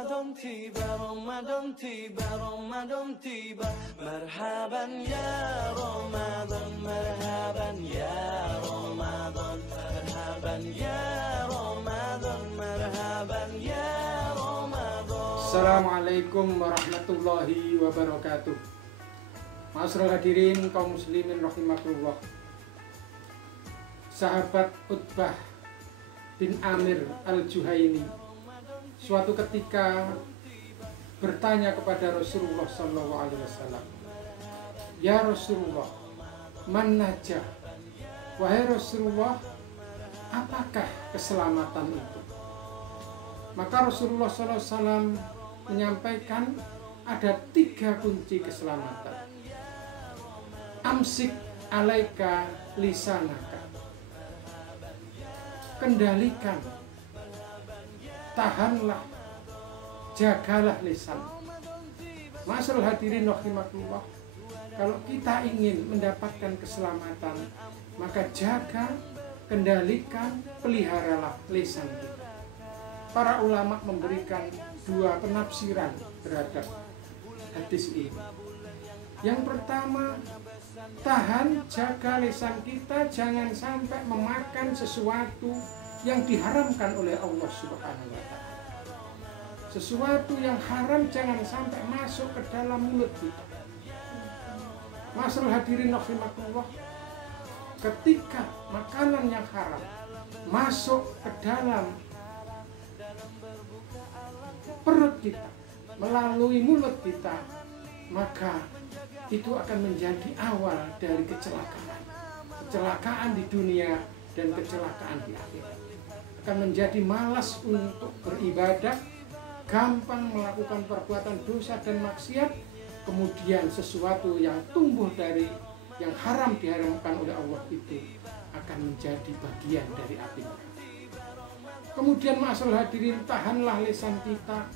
Ramadan tiba, Ramadan tiba, Ramadan tiba. Marhaban ya Ramadan, marhaban ya Ramadan, marhaban ya Ramadan, marhaban ya Ramadan. Assalamualaikum warahmatullahi wabarakatuh. Ma'asyiral hadirin kaum muslimin rahimakumullah. Sahabat Utbah bin Amir al-Juhaini suatu ketika bertanya kepada Rasulullah SAW, "Ya Rasulullah, man najah?" Wahai Rasulullah, apakah keselamatan itu? Maka Rasulullah SAW menyampaikan ada 3 kunci keselamatan. Amsik alaika lisanaka, kendalikan, tahanlah, jagalah lisan. Ma'asyiral hadirin rahimakumullah, kalau kita ingin mendapatkan keselamatan, maka jaga, kendalikan, peliharalah lisan kita. Para ulama memberikan 2 penafsiran terhadap hadis ini. Yang pertama, tahan, jaga lisan kita jangan sampai memakan sesuatu yang diharamkan oleh Allah Subhanahu wa Ta'ala. Sesuatu yang haram jangan sampai masuk ke dalam mulut kita. Ma'asyiral hadirin rahimakumullah, ketika makanan yang haram masuk ke dalam perut kita melalui mulut kita, maka itu akan menjadi awal dari kecelakaan di dunia dan kecelakaan di akhirat. Akan menjadi malas untuk beribadah, gampang melakukan perbuatan dosa dan maksiat, kemudian sesuatu yang tumbuh dari yang haram diharamkan oleh Allah itu akan menjadi bagian dari api neraka. Kemudian ma'asyiral hadirin, tahanlah lisan kita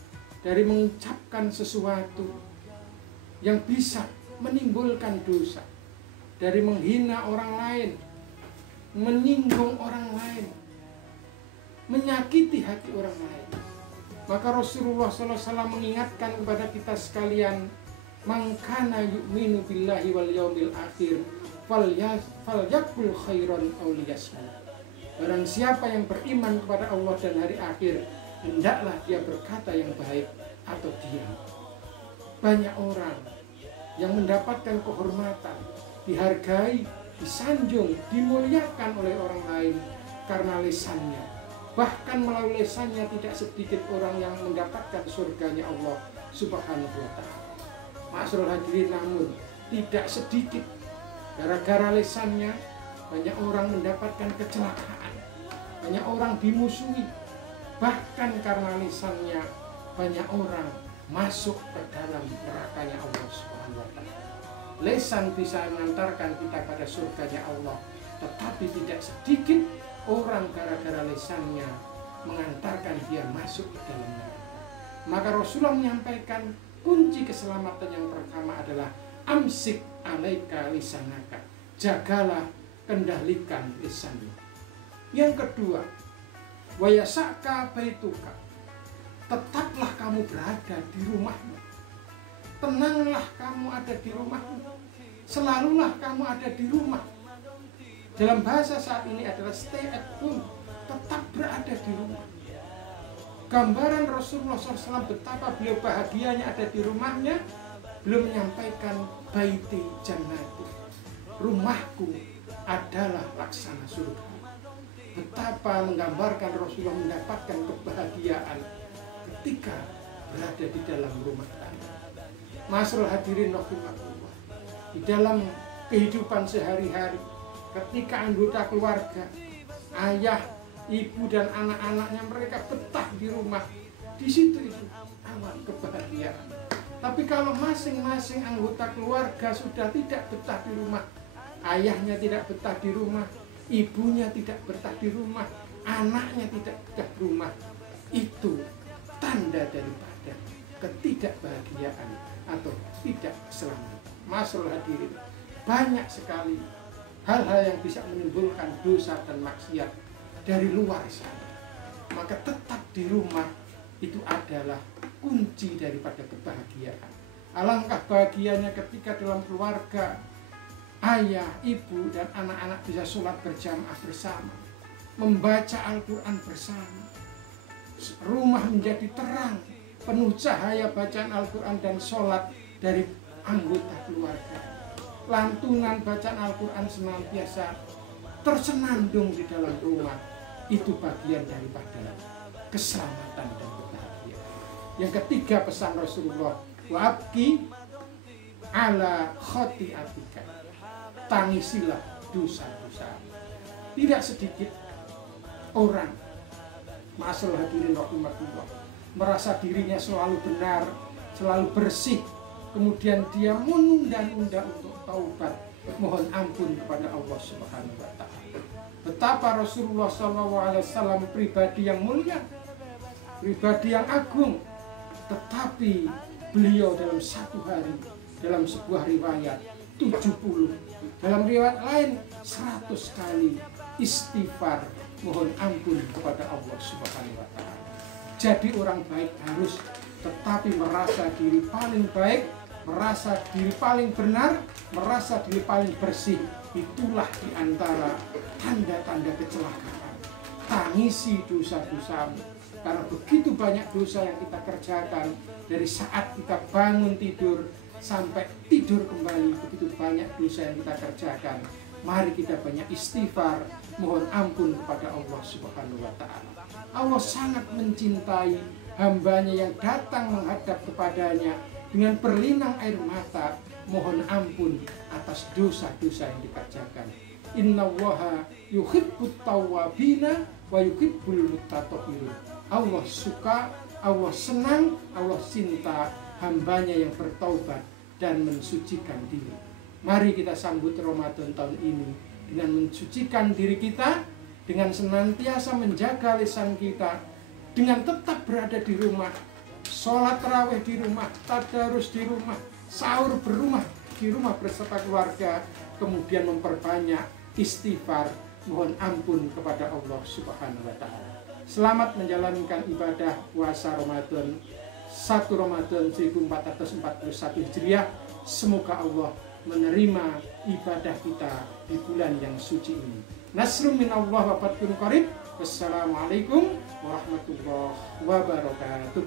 dari mengucapkan sesuatu yang bisa menimbulkan dosa, dari menghina orang lain, menyinggung orang lain, menyakiti hati orang lain. Maka Rasulullah SAW mengingatkan kepada kita sekalian, "Man kana yu'minu billahi wal yaumil akhir falyakul khairan aw liyasmut." Barang siapa yang beriman kepada Allah dan hari akhir, hendaklah dia berkata yang baik atau diam. Banyak orang yang mendapatkan kehormatan, dihargai, disanjung, dimuliakan oleh orang lain karena lisannya. Bahkan melalui lisannya tidak sedikit orang yang mendapatkan surganya Allah Subhanahu wa Ta'ala. Ma'asyiral hadirin, namun tidak sedikit gara-gara lisannya banyak orang mendapatkan kecelakaan, banyak orang dimusuhi, bahkan karena lisannya banyak orang masuk ke dalam nerakanya Allah Subhanahu wa Ta'ala. Lisan bisa mengantarkan kita pada surganya Allah, tetapi tidak sedikit orang gara-gara lisannya mengantarkan dia masuk ke dalam neraka. Maka Rasulullah menyampaikan kunci keselamatan yang pertama adalah amsik alaika lisanaka, jagalah, kendalikan lisanmu. Yang kedua, wayasaka baituka, tetaplah kamu berada di rumahmu. Tenanglah kamu ada di rumahmu. Selalulah kamu ada di rumah. Dalam bahasa saat ini adalah stay at home, tetap berada di rumah. Gambaran Rasulullah SAW betapa beliau bahagianya ada di rumahnya. Beliau menyampaikan baiti jannati, rumahku adalah laksana surga. Betapa menggambarkan Rasulullah mendapatkan kebahagiaan ketika berada di dalam rumah tangga. Ma'asyiral hadirin rahimakumullah, di dalam kehidupan sehari-hari, ketika anggota keluarga, ayah, ibu dan anak-anaknya mereka betah di rumah, di situ itu awal kebahagiaan. Tapi kalau masing-masing anggota keluarga sudah tidak betah di rumah, ayahnya tidak betah di rumah, ibunya tidak betah di rumah, anaknya tidak betah di rumah, itu tanda daripada ketidakbahagiaan atau tidak keselamatan. Ma'asyiral hadirin, banyak sekali hal-hal yang bisa menimbulkan dosa dan maksiat dari luar sana. Maka tetap di rumah itu adalah kunci daripada kebahagiaan. Alangkah bahagianya ketika dalam keluarga ayah, ibu, dan anak-anak bisa sholat berjamaah bersama, membaca Al-Quran bersama. Rumah menjadi terang, penuh cahaya bacaan Al-Quran dan sholat dari anggota keluarga. Lantunan bacaan Al-Quran senantiasa tersenandung di dalam rumah. Itu bagian daripada keselamatan dan kebahagiaan. Yang ketiga pesan Rasulullah, wa'abki ala khoti'atika, tangisilah dosa-dosa. Tidak sedikit orang, ma'asal hadirin rahimahullah, merasa dirinya selalu benar, selalu bersih, kemudian dia menunda-nunda untuk taubat, mohon ampun kepada Allah Subhanahu wa Ta'ala. Betapa Rasulullah SAW pribadi yang mulia, pribadi yang agung, tetapi beliau dalam satu hari, dalam sebuah riwayat 70, dalam riwayat lain 100 kali istighfar, mohon ampun kepada Allah Subhanahu wa Ta'ala. Jadi orang baik harus tetapi merasa diri paling baik, merasa diri paling benar, merasa diri paling bersih. Itulah diantara tanda-tanda kecelakaan. Tangisi dosa-dosamu, karena begitu banyak dosa yang kita kerjakan dari saat kita bangun tidur sampai tidur kembali. Begitu banyak dosa yang kita kerjakan. Mari kita banyak istighfar, mohon ampun kepada Allah Subhanahu wa Ta'ala. Allah sangat mencintai hambanya yang datang menghadap kepadanya dengan berlinang air mata, mohon ampun atas dosa-dosa yang dikerjakan. Innallaha yuhibbut tawwabina wa yuhibbul mutatahhirin. Allah suka, Allah senang, Allah cinta hambanya yang bertaubat dan mensucikan diri. Mari kita sambut Ramadan tahun ini dengan mensucikan diri kita, dengan senantiasa menjaga lisan kita, dengan tetap berada di rumah, sholat tarawih di rumah, tadarus di rumah, sahur di rumah beserta keluarga, kemudian memperbanyak istighfar, mohon ampun kepada Allah Subhanahu wa Ta'ala. Selamat menjalankan ibadah puasa Ramadan 1 Ramadan 1441 Hijriah. Semoga Allah menerima ibadah kita di bulan yang suci ini. Nasrun minallah wa fathun qarib. Wassalamualaikum warahmatullahi wabarakatuh.